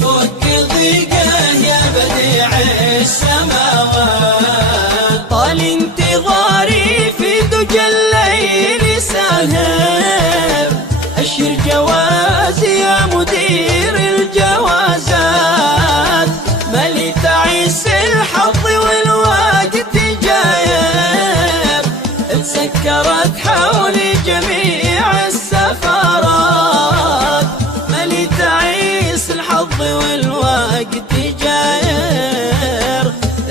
ويفك ضيقه يا بديع السماوات. طال انتظاري في دجى الليل ساهر، أشر جوازي يا مدير الجوازات. مالي تعيس الحظ والوقت جاير، تسكرت حولي جميع السفارات. مالي تعيس الحظ والوقت جاير،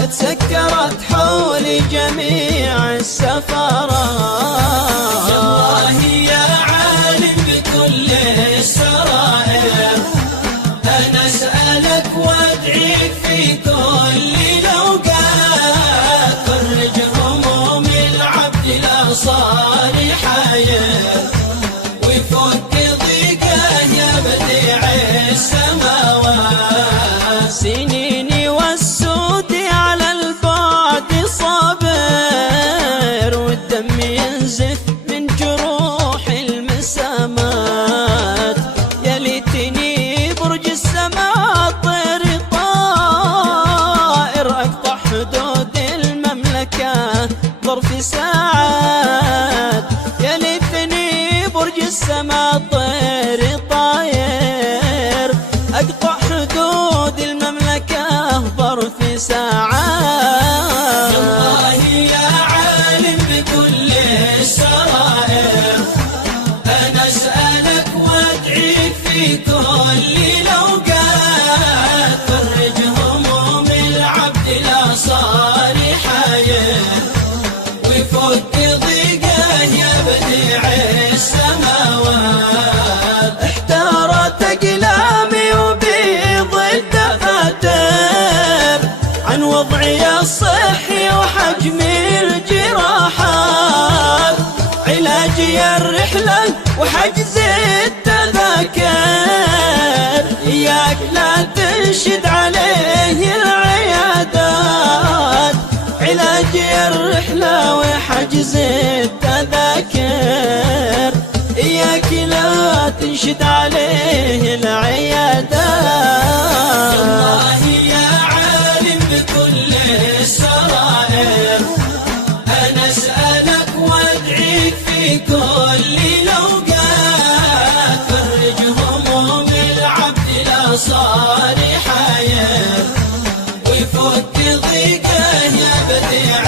تسكرت حولي جميع السفارات. الله يا عالم بكل السرائر، أنا أسألك وأدعيك في كل الأوقات. فرج هموم العبد لا صار حير، ويفك ضيقه يا بديع السماوات. سنيني والسود على البعد صابر، والدم ينزف من جروح المسامات. يا ليتني برج السماء طير طائر، أقطع حدود المملكة ظرف ساعات. يا ليتني برج السماء طير طاير، أقطع حدود المملكة ظرف ساعات. الله يا عالم بكل السرائر، أنا أسألك وأدعيك في كل الأوقات. فرج هموم العبد لا صار حير، ويفك ضيقه يا بديع السماوات. احتارت أقلامي وبيض الدفاتر عن وضعي الصحي وحجم الجراحات. علاجي الرحلة وحجز التذاكر، إياك لا تنشد عليه العيادات. علاجي الرحلة وحجز التذاكر، إياك لا تنشد عليه العيادات. الله يا عالم بكل السرائر، أنا أسألك وأدعيك في كل الأوقات. فرج هموم العبد لا صار حير، ويفك ضيقه يا بديع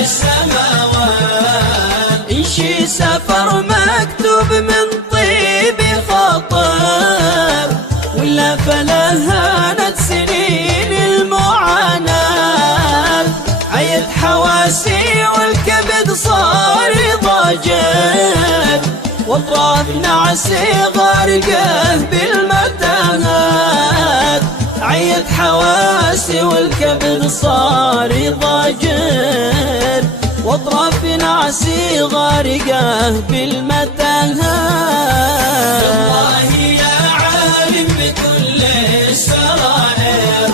السماوات. إنشي سفر مكتوب من طيب خاطر، ولا فلا هانت سنين المعاناة. عيت حواسي والكبد صار ضاجر، واطراف نعسي غارقه بالمتاهات. عيت حواسي والكبد صار ضاجر، واطراف نعسي غارقه بالمتاهات. الله يا عالم بكل السرائر،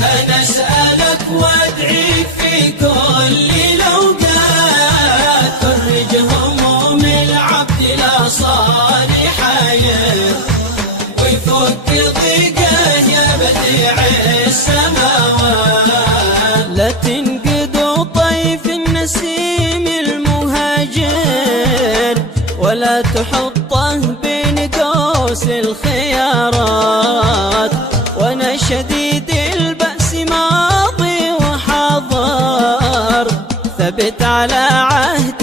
أنا أسألك وأدعيك في كل الأوقات. فرج هموم العبد لا صار حير، ويفك ضيقه يا بديع السماوات. لا تنقدوا طيف النسيم المهاجر، ولا تحطه بين قوس الخيارات. وانا شديد البأس ماضي وحاضر، ثبت على عهد